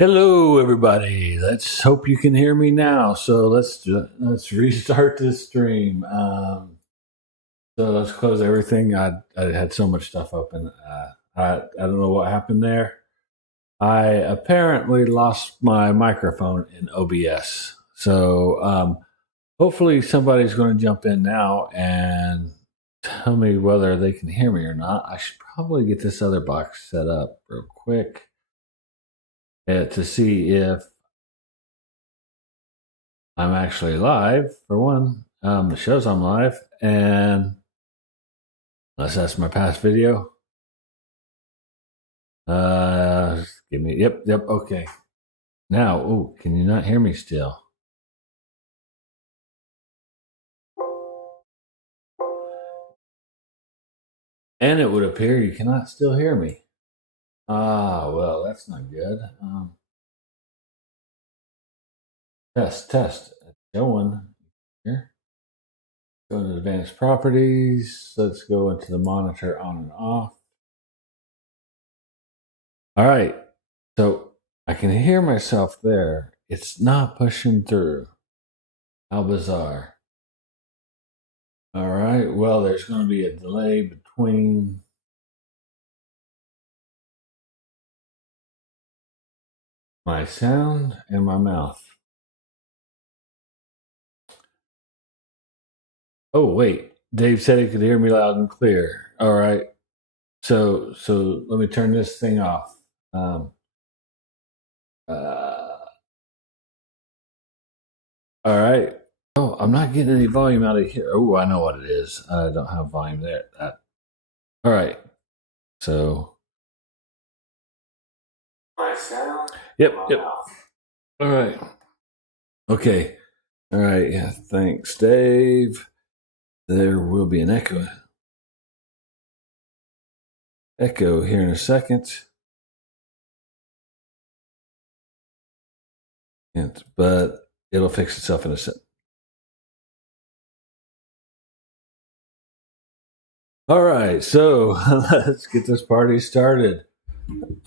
Hello, everybody. Let's hope you can hear me now. So let's restart this stream. So let's close everything. I had so much stuff open. I don't know what happened there. I apparently lost my microphone in OBS. So hopefully somebody's going to jump in now and tell me whether they can hear me or not. I should probably get this other box set up real quick to see if I'm actually live for one. It shows I'm live, and unless that's my past video. Give me. Yep. Okay. Now, oh, can you not hear me still? And it would appear you cannot still hear me. Well, that's not good. Test. It's showing here. Go into advanced properties. Let's go into the monitor on and off. All right. So I can hear myself there. It's not pushing through. How bizarre. All right. Well, there's going to be a delay between my sound and my mouth. Oh, wait. Dave said he could hear me loud and clear. All right. So let me turn this thing off. All right. Oh, I'm not getting any volume out of here. Oh, I know what it is. I don't have volume there. All right. So my sound. Yep. All right. Okay. All right. Yeah. Thanks, Dave. There will be an echo here in a second. But it'll fix itself in a second. All right, so let's get this party started.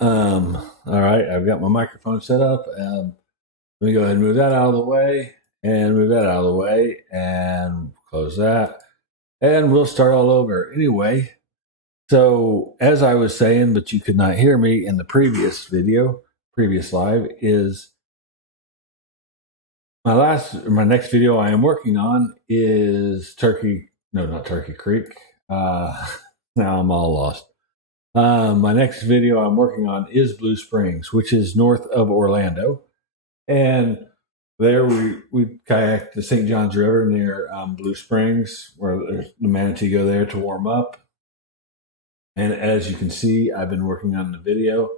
All right, I've got my microphone set up. Let me go ahead and move that out of the way, and move that out of the way, and close that, and we'll start all over. Anyway, so as I was saying, but you could not hear me in the previous live, is my next video I am working on is not Turkey Creek. Now I'm all lost. My next video I'm working on is Blue Springs, which is north of Orlando. And there we kayaked the St. Johns River near Blue Springs, where the manatee go there to warm up. And as you can see, I've been working on the video.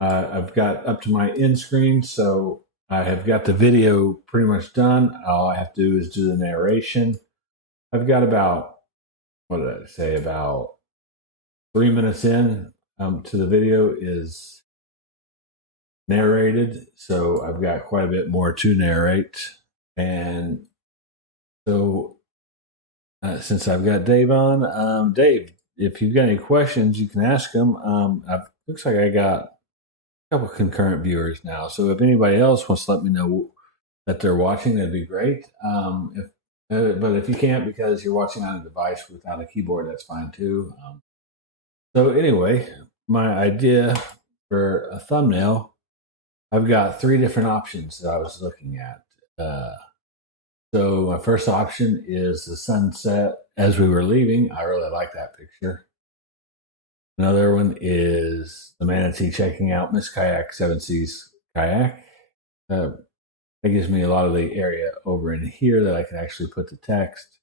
I've got up to my end screen, so I have got the video pretty much done. All I have to do is do the narration. I've got about 3 minutes in to the video is narrated, so I've got quite a bit more to narrate. And so since I've got Dave on, Dave, if you've got any questions, you can ask them. Looks like I got a couple concurrent viewers now, so if anybody else wants to let me know that they're watching, that'd be great. But if you can't because you're watching on a device without a keyboard, that's fine too. So anyway, my idea for a thumbnail, I've got 3 different options that I was looking at. So my first option is the sunset as we were leaving. I really like that picture. Another one is the manatee checking out Miss Kayak7seas kayak. That gives me a lot of the area over in here that I can actually put the text.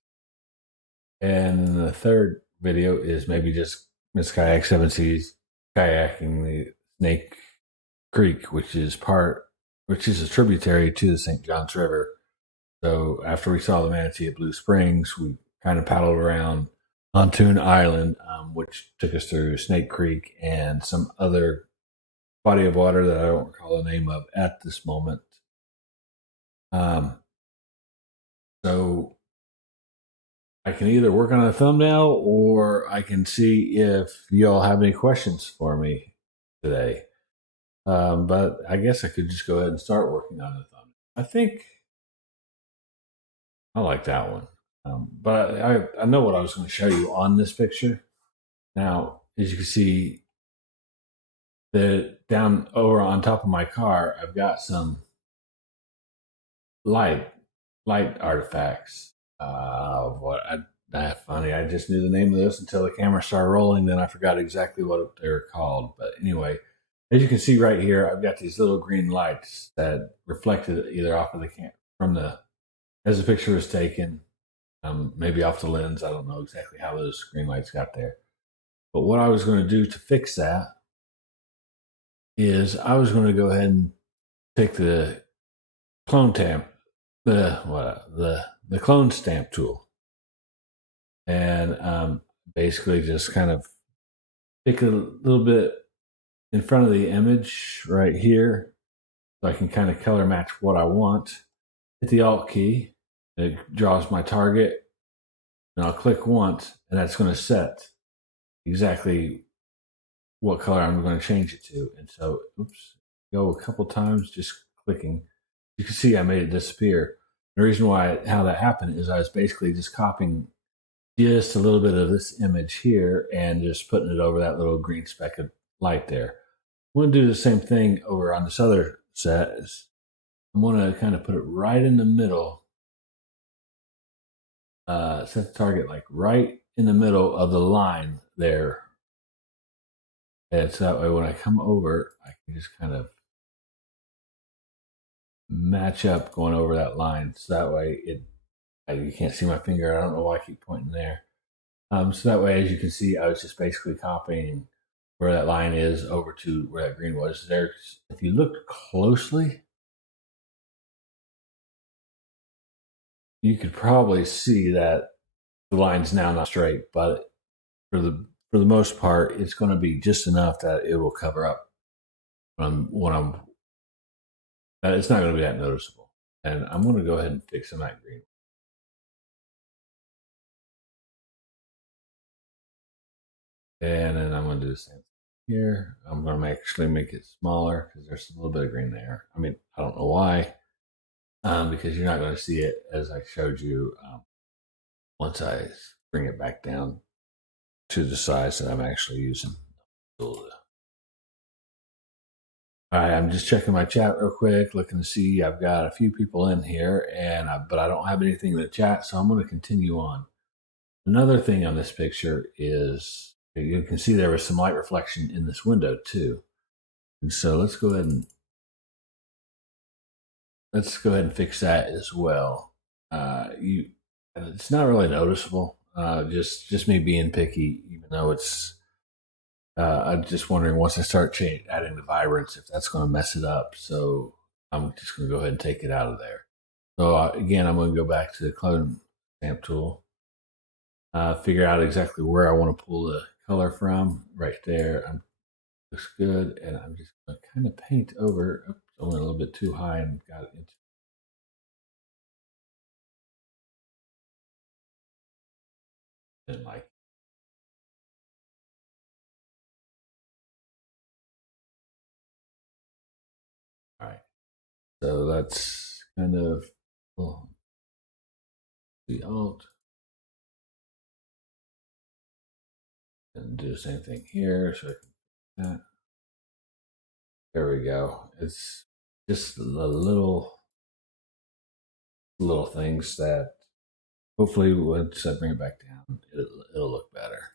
And the third video is maybe just Miss Kayak7seas kayaking the Snake Creek, which is a tributary to the St. Johns River. So after we saw the manatee at Blue Springs, we kind of paddled around Pontoon Island, which took us through Snake Creek and some other body of water that I don't recall the name of at this moment. So I can either work on a thumbnail or I can see if y'all have any questions for me today. But I guess I could just go ahead and start working on the thumbnail. I think I like that one. But I know what I was going to show you on this picture. Now, as you can see, the down over on top of my car, I've got some light light artifacts. That's funny. I just knew the name of this until the camera started rolling. Then I forgot exactly what they were called. But anyway, as you can see right here, I've got these little green lights that reflected either off of the from the as the picture was taken, maybe off the lens. I don't know exactly how those green lights got there. But what I was going to do to fix that is I was going to go ahead and take the clone stamp, the clone stamp tool, and basically just kind of pick a little bit in front of the image right here, so I can kind of color match what I want. Hit the Alt key, it draws my target, and I'll click once, and that's going to set exactly what color I'm going to change it to. And so, go a couple times, just clicking. You can see I made it disappear. The reason why how that happened is I was basically just copying just a little bit of this image here and just putting it over that little green speck of light there. I'm going to do the same thing over on this other set. I'm going to kind of put it right in the middle. Set the target like right in the middle of the line there. And so that way when I come over, I can just kind of match up going over that line. So that way you can't see my finger. I don't know why I keep pointing there. So that way, as you can see, I was just basically copying where that line is over to where that green was. There, if you look closely, you could probably see that the line's now not straight, but for the most part, it's going to be just enough that it will cover up it's not going to be that noticeable. And I'm going to go ahead and fix some of that green. And then I'm going to do the same thing here. I'm going to actually make it smaller because there's a little bit of green there. I mean, I don't know why, because you're not going to see it as I showed you once I bring it back down to the size that I'm actually using. All right, I'm just checking my chat real quick, looking to see. I've got a few people in here, but I don't have anything in the chat, so I'm going to continue on. Another thing on this picture is you can see there was some light reflection in this window too. And so let's go ahead and fix that as well. It's not really noticeable. Just me being picky, even though it's. I'm just wondering once I start adding the vibrance if that's going to mess it up. So I'm just going to go ahead and take it out of there. So again, I'm going to go back to the clone stamp tool. Figure out exactly where I want to pull the color from. Right there, looks good, and I'm just going to kind of paint over. Oops, I went a little bit too high and got it into. Didn't like. All right, so that's kind of the Alt, and do the same thing here. So I can. There we go. It's just the little things that hopefully once I bring it back down, it'll look better.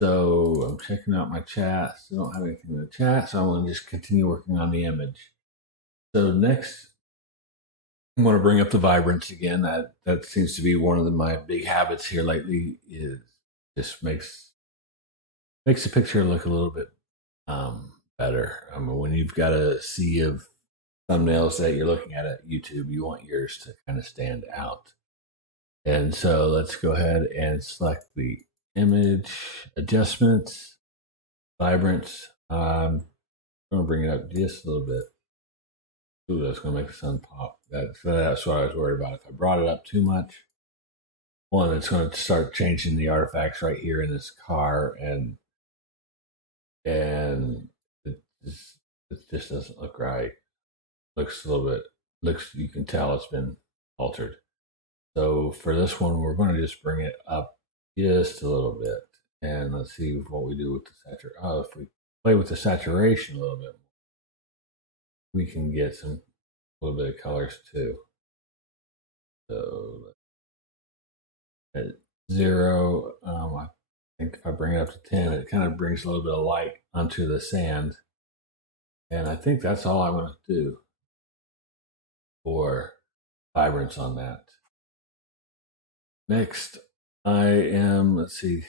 So I'm checking out my chat. Still don't have anything in the chat, so I'm going to just continue working on the image. So next, I'm going to bring up the vibrance again. That seems to be one of my big habits here lately. Is just makes the picture look a little bit better. I mean, when you've got a sea of thumbnails that you're looking at YouTube, you want yours to kind of stand out. And so let's go ahead and select the image adjustments, vibrance. I'm going to bring it up just a little bit. Ooh, that's going to make the sun pop. That's what I was worried about. If I brought it up too much, one, it's going to start changing the artifacts right here in this car, and it just doesn't look right. Looks a little bit, you can tell it's been altered. So for this one, we're going to just bring it up just a little bit. And let's see what we do with the saturation. Oh, if we play with the saturation a little bit, we can get a little bit of colors too. So at 0, I think if I bring it up to 10, it kind of brings a little bit of light onto the sand. And I think that's all I'm going to do for vibrance on that. Next, let's see.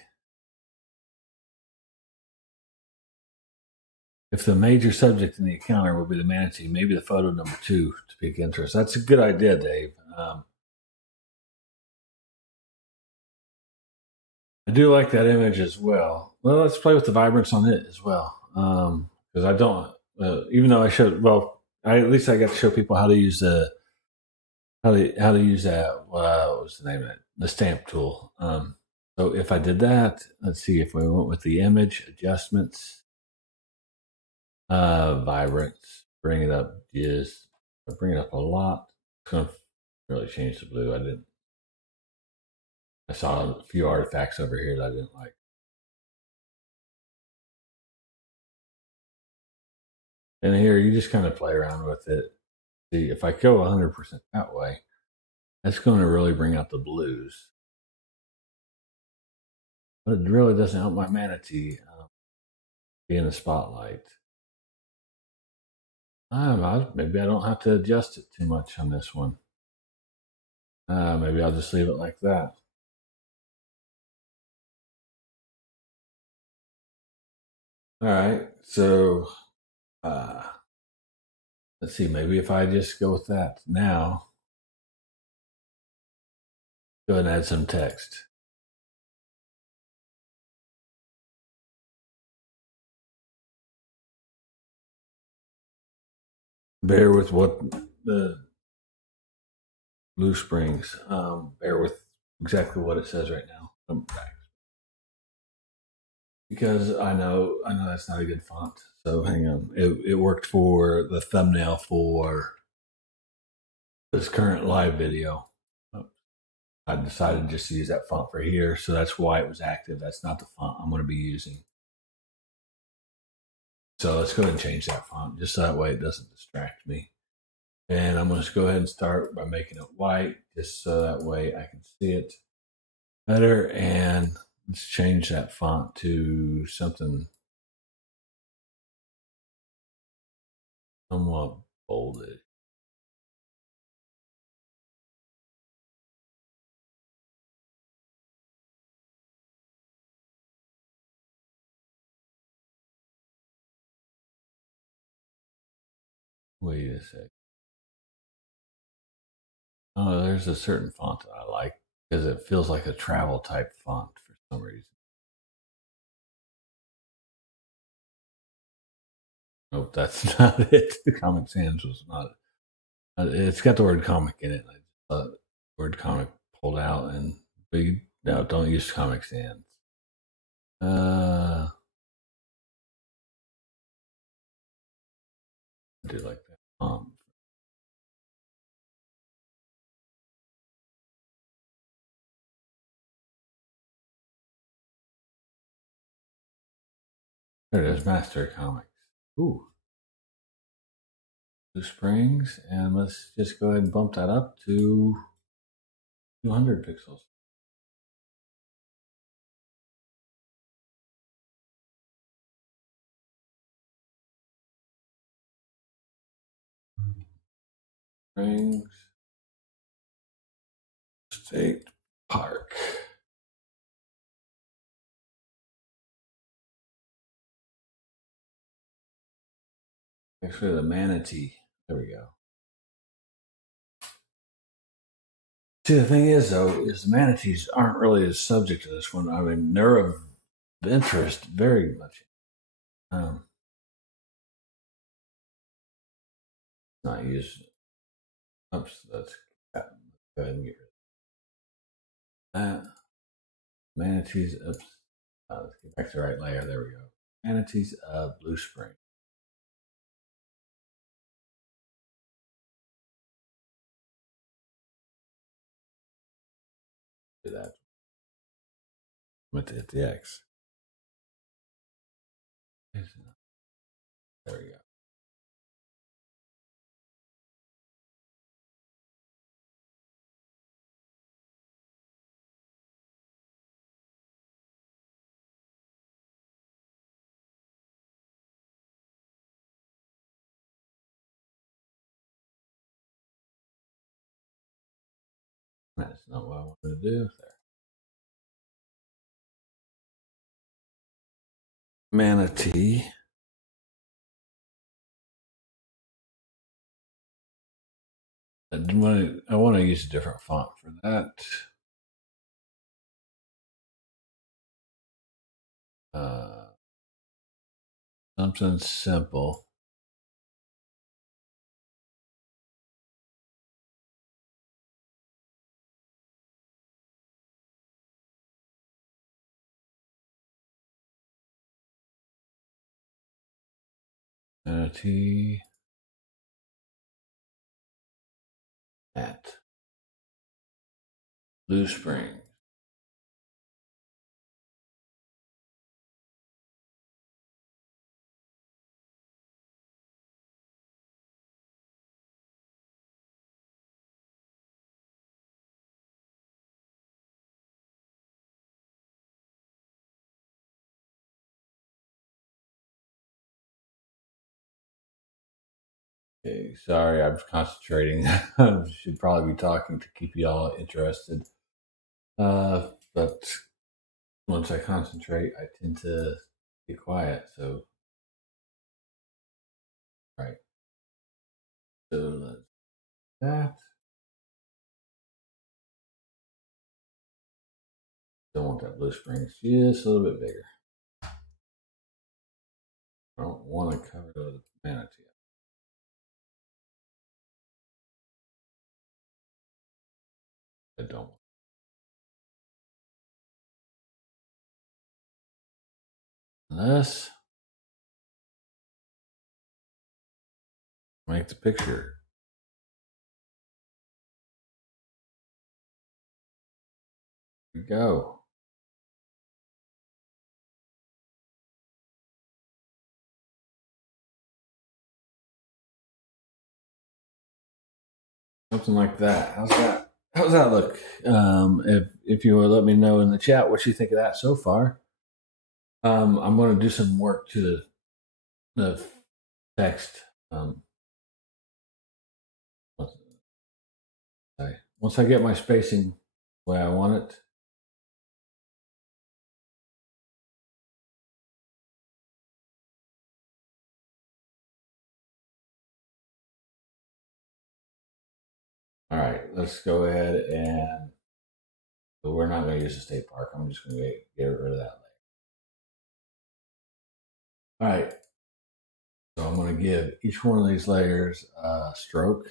If the major subject in the encounter will be the manatee, maybe the photo number 2 to pique interest. That's a good idea, Dave. I do like that image as well. Well, let's play with the vibrance on it as well. Because I don't, even though I showed, at least I got to show people how to use how to use that. What was the name of it? The stamp tool. So if I did that, let's see if we went with the image adjustments, vibrance, bring it up bring it up a lot. It's going to really change the blue. I saw a few artifacts over here that I didn't like. And here you just kind of play around with it. See, if I go 100% that way, that's going to really bring out the blues. But it really doesn't help my manatee be in the spotlight. Maybe I don't have to adjust it too much on this one. Maybe I'll just leave it like that. All right, so let's see, maybe if I just go with that now, go ahead and add some text. Bear with what the Blue Springs, bear with exactly what it says right now. Because I know that's not a good font. So hang on. It worked for the thumbnail for this current live video. I decided just to use that font for here, so that's why it was active. That's not the font I'm going to be using. So let's go ahead and change that font, just so that way it doesn't distract me. And I'm going to go ahead and start by making it white, just so that way I can see it better. And let's change that font to something somewhat bolded. Wait a sec. Oh, there's a certain font that I like because it feels like a travel type font for some reason. Nope, that's not it. Comic Sans was not. It's got the word comic in it. I just thought the word comic pulled out, but no, don't use Comic Sans. I do like that font. There it is, Master Comics. Ooh, Blue Springs, and let's just go ahead and bump that up to 200 pixels. Springs State Park. Actually, the manatee. There we go. See, the thing is, though, is the manatees aren't really as subject to this one. I mean, they're of interest very much. Not use. Oops, let's go ahead and get rid of that. Manatees. Oops. Let's get back to the right layer. There we go. Manatees of Blue Spring. Do that. I'm going to hit the X. There we go. That's not what I wanted to do there. Manatee. I want to use a different font for that. Something simple. Manatee. At Blue Springs. Okay, sorry, I'm concentrating. I should probably be talking to keep you all interested. But once I concentrate, I tend to be quiet. So, right. So let's that. Don't want that Blue Springs just a little bit bigger. I don't want to cover the manatee. I don't. Unless make the picture. Here we go. Something like that. How's that? How's that look? If you would let me know in the chat what you think of that so far. I'm going to do some work to the text. Once I get my spacing the way I want it, all right, let's go ahead and but we're not going to use the state park. I'm just going to get rid of that layer. All right, so I'm going to give each one of these layers a stroke,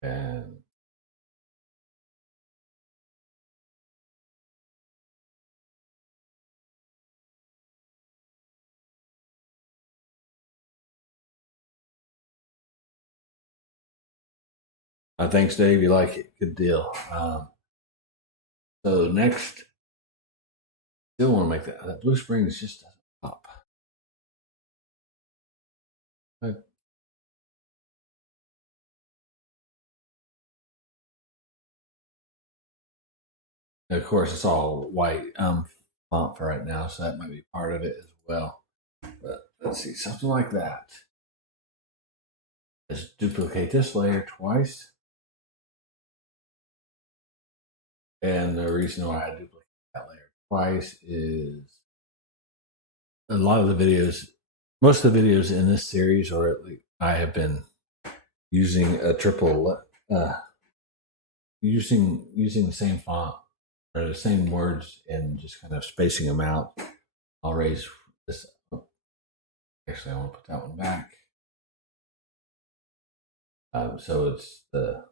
and thanks, Dave. You like it? Good deal. So next, still want to make that Blue Springs just doesn't pop. Of course, it's all white font for right now, so that might be part of it as well. But let's see, something like that. Let's duplicate this layer twice. And the reason why I duplicate that layer twice is a lot of the videos, most of the videos in this series, or at least I have been using a triple, using the same font or the same words and just kind of spacing them out. I'll raise this up. Actually, I want to put that one back. So it's the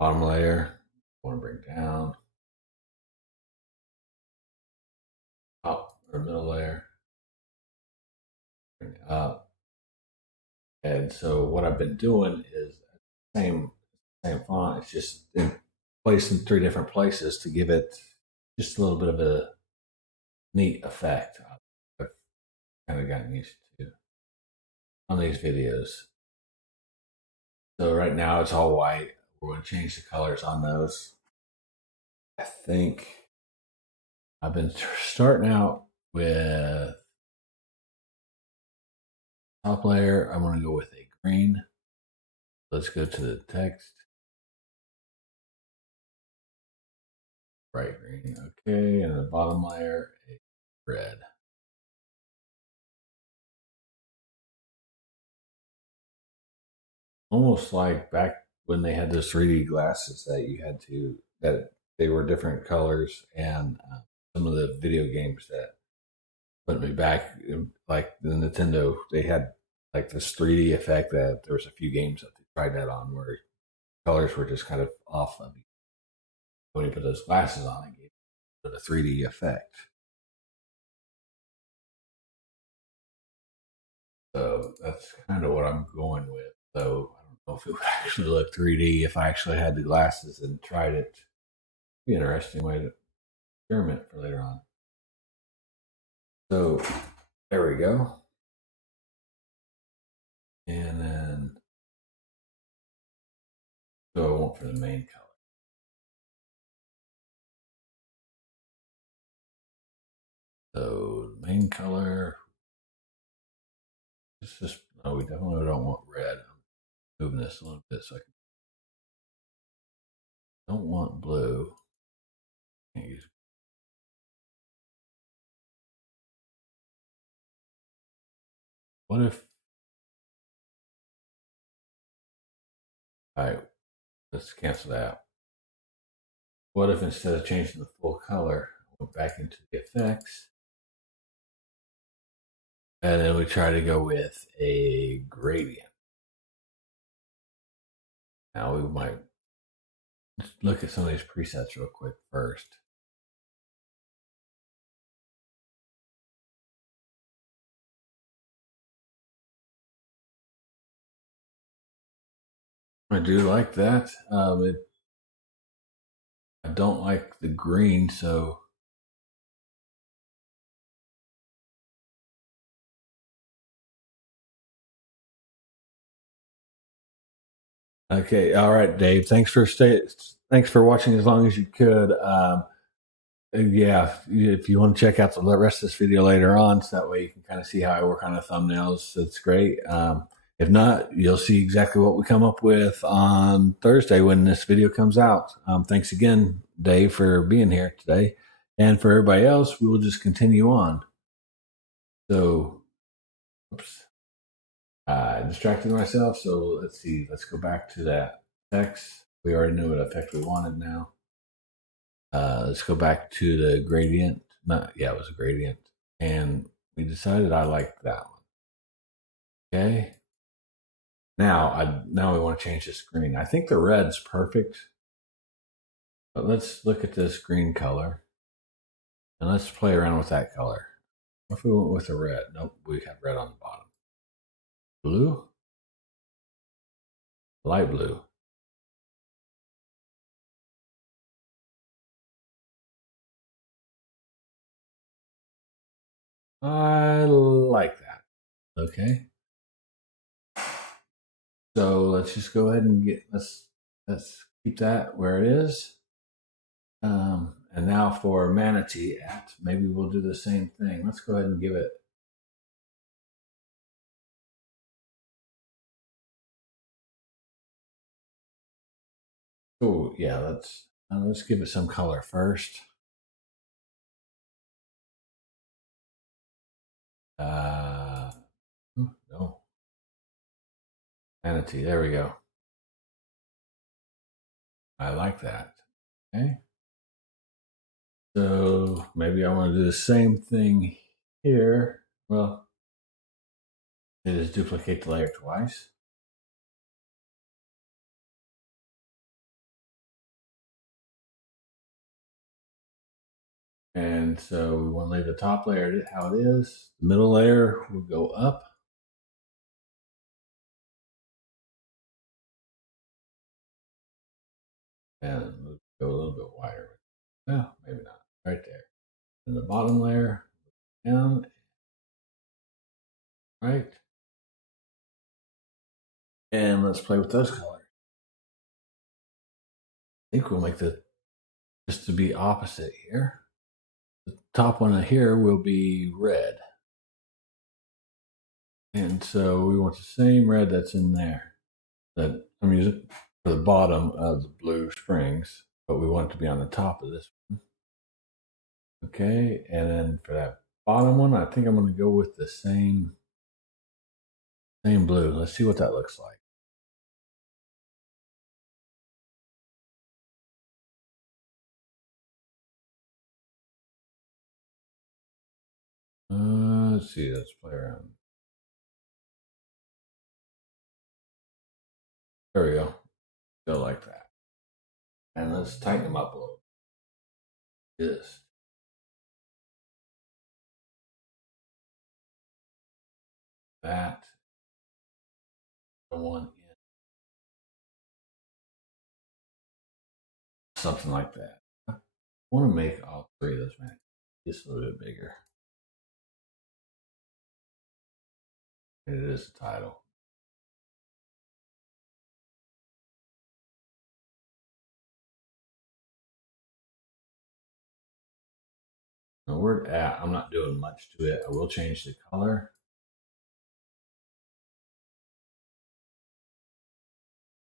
bottom layer. I want to bring down top or middle layer, bring up. And so what I've been doing is same font. It's just placed in 3 different places to give it just a little bit of a neat effect. I've kind of gotten used to on these videos. So right now it's all white. We're going to change the colors on those. I think I've been starting out with top layer. I'm going to go with a green. Let's go to the text. Bright green. Okay. And the bottom layer, a red. Almost like back when they had those 3D glasses that they were different colors, and some of the video games that put me back, like the Nintendo, they had like this 3D effect that there was a few games that they tried that on where colors were just kind of off of you. When you put those glasses on, it gave it a 3D effect. So that's kind of what I'm going with. So I don't know if it would actually look 3D if I actually had the glasses and tried it. It'd be an interesting way to experiment for later on. So there we go. And then, so I want for the main color. So the main color, it's just, no, we definitely don't want red. I'm moving this a little bit so I don't want blue. Can't use. What if, all right, let's cancel that. What if instead of changing the full color, I went back into the effects, and then we try to go with a gradient. Now we might look at some of these presets real quick first. I do like that. I don't like the green, so okay. All right, Dave. Thanks for watching as long as you could. Yeah, if you want to check out the rest of this video later on, so that way you can kind of see how I work on the thumbnails, it's great. If not, you'll see exactly what we come up with on Thursday when this video comes out. Thanks again, Dave, for being here today. And for everybody else, we will just continue on. So, oops, I distracted myself. So let's see. Let's go back to that text. We already knew what effect we wanted now. Let's go back to the gradient. It was a gradient. And we decided I liked that one. Okay. Now we want to change the screen. I think the red's perfect. But let's look at this green color. And let's play around with that color. What if we went with the red? Nope, we have red on the bottom. Blue? Light blue. I like that. Okay. So let's just go ahead and let's keep that where it is. And now for manatee at, maybe we'll do the same thing. Let's go ahead and give it. Oh yeah, let's give it some color first. No, manatee. There we go. I like that. Okay. So maybe I want to do the same thing here. Well, it is duplicate the layer twice. And so we want to leave the top layer how it is. The middle layer will go up. And we'll go a little bit wider. No, maybe not. Right there. And the bottom layer, down, right. And let's play with those colors. I think we'll make the just to be opposite here. The top one here will be red. And so we want the same red that's in there that I'm using for the bottom of the blue springs, but we want it to be on the top of this one. Okay, and then for that bottom one, I think I'm going to go with the same blue. Let's see what that looks like. Let's see, let's play around. There we go. Go like that. And let's tighten them up a little. Just that. The one in. Something like that. I want to make all three of those, man, just a little bit bigger. And it is the title. The word at, I'm not doing much to it. I will change the color.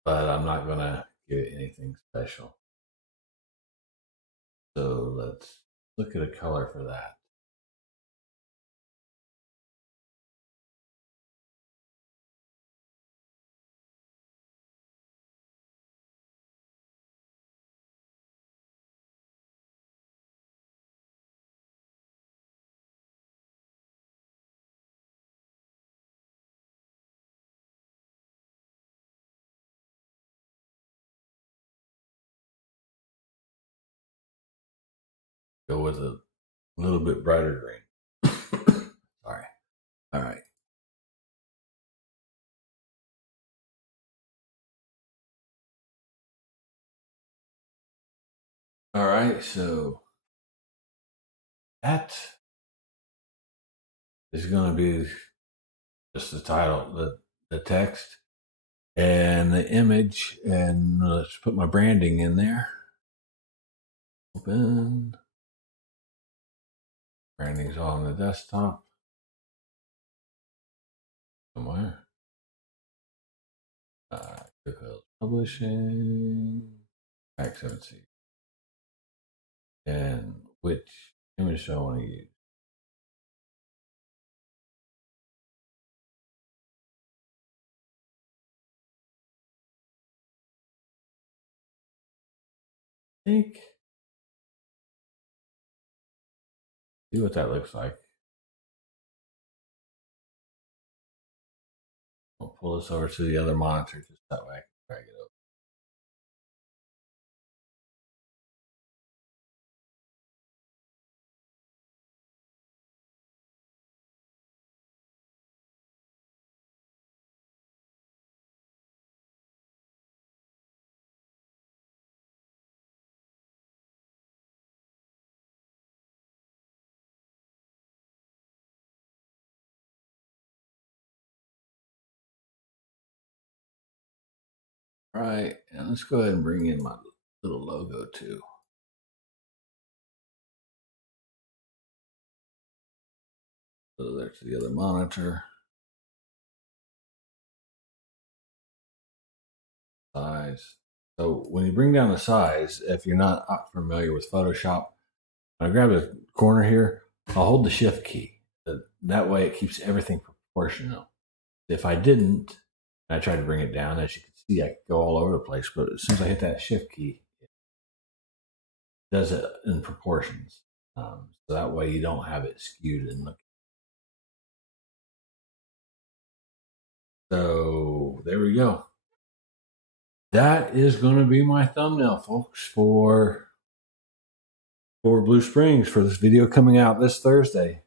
But I'm not going to give it anything special. So let's look at a color for that. Go with a little bit brighter green. Sorry. All right. All right. So that is going to be just the title, the text, and the image. And let's put my branding in there. Open. Branding's on the desktop. Somewhere. Publishing. Kayak7seas. And which image do I want to use? I think. See what that looks like. I'll pull this over to the other monitor just that way I can drag it over. All right, and let's go ahead and bring in my little logo too. So there's the other monitor. Size. So when you bring down the size, if you're not familiar with Photoshop, when I grab the corner here, I'll hold the shift key. That way it keeps everything proportional. If I didn't, I tried to bring it down, as you can see, I could go all over the place. But as soon as I hit that shift key, it does it in proportions. So that way you don't have it skewed and look. So there we go. That is going to be my thumbnail, folks, for Blue Springs for this video coming out this Thursday.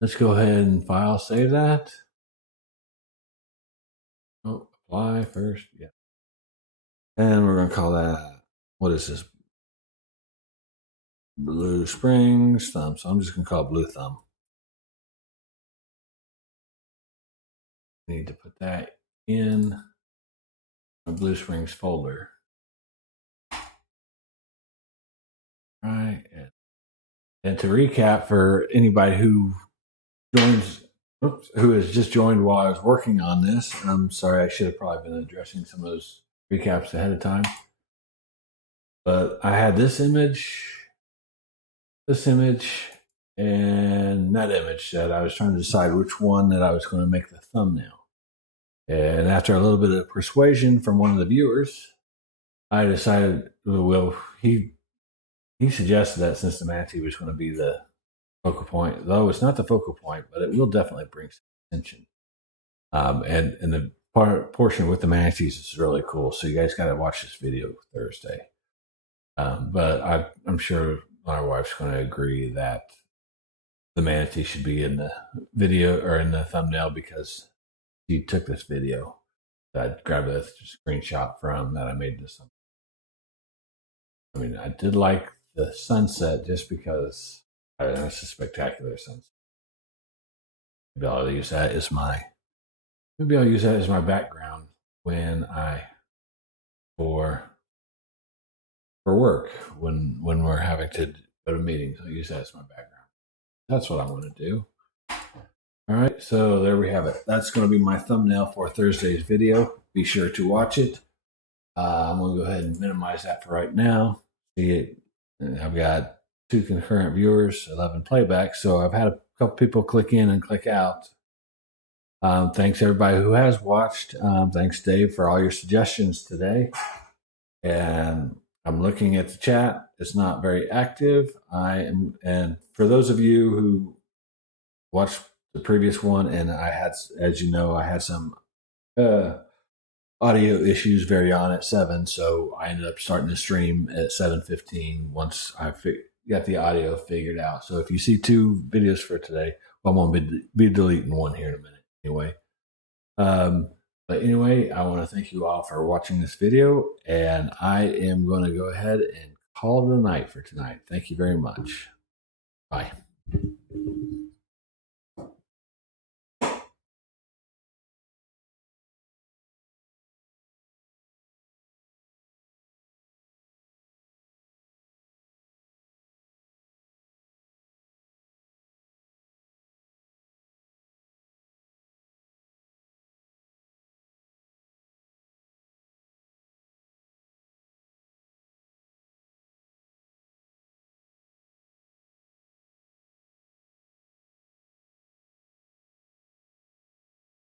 Let's go ahead and file save that. Oh, apply first. Yeah. And we're going to call that what is this? Blue Springs thumb. So I'm just going to call it Blue Thumb. Need to put that in my Blue Springs folder. Right. And to recap for anybody who has just joined while I was working on this, I'm sorry, I should have probably been addressing some of those recaps ahead of time. But I had this image, and that image that I was trying to decide which one that I was going to make the thumbnail. And after a little bit of persuasion from one of the viewers, I decided, well, he suggested that since the manatee was going to be the focal point, though it's not the focal point, but it will definitely bring some attention. And the portion with the manatees is really cool. So you guys got to watch this video Thursday. But I'm sure my wife's going to agree that the manatee should be in the video or in the thumbnail because she took this video that I grabbed a screenshot from that I made this. I mean, I did like the sunset just because it's a spectacular sunset. Maybe I'll use that as my background when for work when we're having to go to meetings. I'll use that as my background. That's what I want to do. All right, so there we have it. That's going to be my thumbnail for Thursday's video. Be sure to watch it. I'm going to go ahead and minimize that for right now. See it. I've got 2 concurrent viewers, 11 playbacks. So I've had a couple people click in and click out. Thanks everybody who has watched. Thanks Dave for all your suggestions today. And I'm looking at the chat. It's not very active. And for those of you who watched the previous one, and I had, as you know, I had some audio issues very on at 7, so I ended up starting the stream at 7:15 once I got the audio figured out. So if you see 2 videos for today, well, I'm going to be deleting one here in a minute anyway. But anyway, I want to thank you all for watching this video, and I am going to go ahead and call it a night for tonight. Thank you very much. Bye.